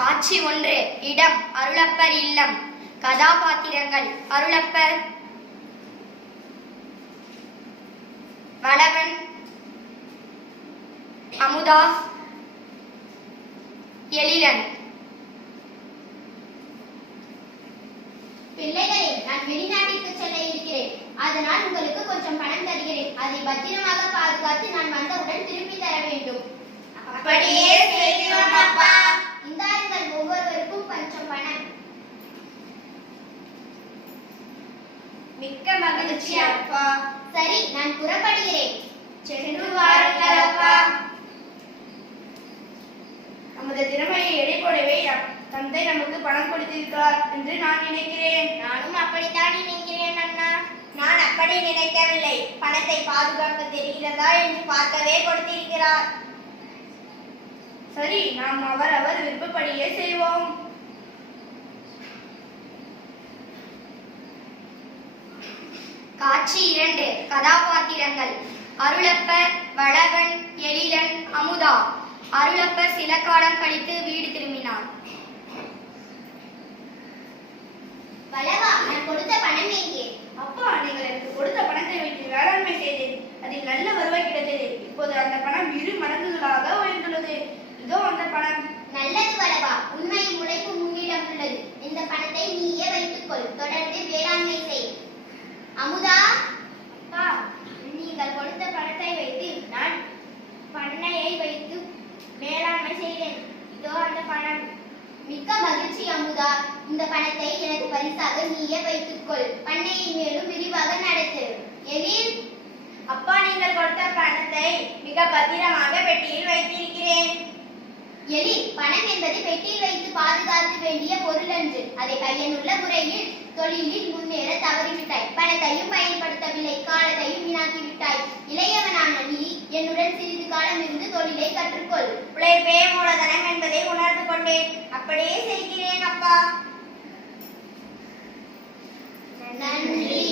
காட்சி 1. இடம் அருளப்பர் இல்லம். கதாபாத்திரங்கள் அருளப்பர், வளவன், அமுதா, எழிலன். பிள்ளைகளே, நான் வெளிநாட்டிற்கு செல்ல இருக்கிறேன். அதனால் உங்களுக்கு கொஞ்சம் பணம் தருகிறேன். அதை பத்திரமாக பாதுகாத்து நான் வந்தவுடன் திருப்பி தர வேண்டும். அப்படியே செய்கிறோம் அப்பா. இந்தாருங்கள், ஒவ்வொருவருக்கும் கொஞ்சம் பணம். மிக்க மகிழ்ச்சி அப்பா. சரி, நான் புறப்படுகிறேன். சென்று வாருங்கள் அப்பா. நமது திறமையை எடைபோடவே தந்தை நமக்கு பணம் கொடுத்திருக்கிறார் என்று நான் நினைக்கிறேன். நானும் அப்படித்தான் நினைக்கிறேன் அண்ணா. நான் அப்படி நினைக்கவில்லை. பணத்தை பாதுகாக்க தெரிகிறதா என்று பார்க்கவே கொடுத்திருக்கிறார். சரி, நாம் அவர் விருப்பப்படியே செய்வோம். காட்சி 2. கதாபாத்திரங்கள் அருளப்பர், வளவன், எழிலன், அமுதா. அருளப்பர் சில காலம் கழித்து வீடு திரும்பினார். வளவா, நான் கொடுத்த பணம் எங்கே? அப்பா, நீங்கள் எனக்கு கொடுத்த பணத்தை வைத்து வேளாண்மை செய்தேன். அதில் நல்ல வருவாய் கிடைத்தது. இப்போது அந்த பணம் 2 மடங்குகளாக உயர்ந்துள்ளது. இதோ அந்த பணம். நல்லது வளவா, உண்மையும் உழைப்பும் உன்னிடம் உள்ளது. இந்த பணத்தை நீயே வைத்துக்கொள். தொடர்ந்து வேளாண்மை செய். அமுதா, அப்பா, நீங்கள் கொடுத்த பணத்தை வைத்து நான் பண்ணையை வைத்து மேலாண்மை செய்தேன். இதோ அந்த பணம். மிக்க மகிழ்ச்சி அமுதா. இந்த பணத்தை எனக்கு பரிசாக நீயே வைத்துக்கொள். பண்ணையை மேலும் விரிவாக நடத்து. எழில், அப்பா, நீங்கள் கொடுத்த பணத்தை மிக பத்திரமாக பெட்டியில் வைத்திருக்கிறேன். எழில், பணம் என்பது பெட்டியில் வைத்து பாதுகாக்க வேண்டிய பொருள் என்று. அதை பயனுள்ள முறையில் தொழிலில் முன்னேற தவறிவிட்டாய். பணத்தையும் பயன்படுத்தவில்லை, காலத்தையும் வீணாக்கிவிட்டாய். இளையவனான நீ என்னுடன் சிறிது காலம் இருந்து தொழிலை கற்றுக்கொள். உழைப்பே மூலதனம் என்பதை உணர்ந்து கொண்டேன். அப்படியே செய்கிறேன் அப்பா. நன்றி.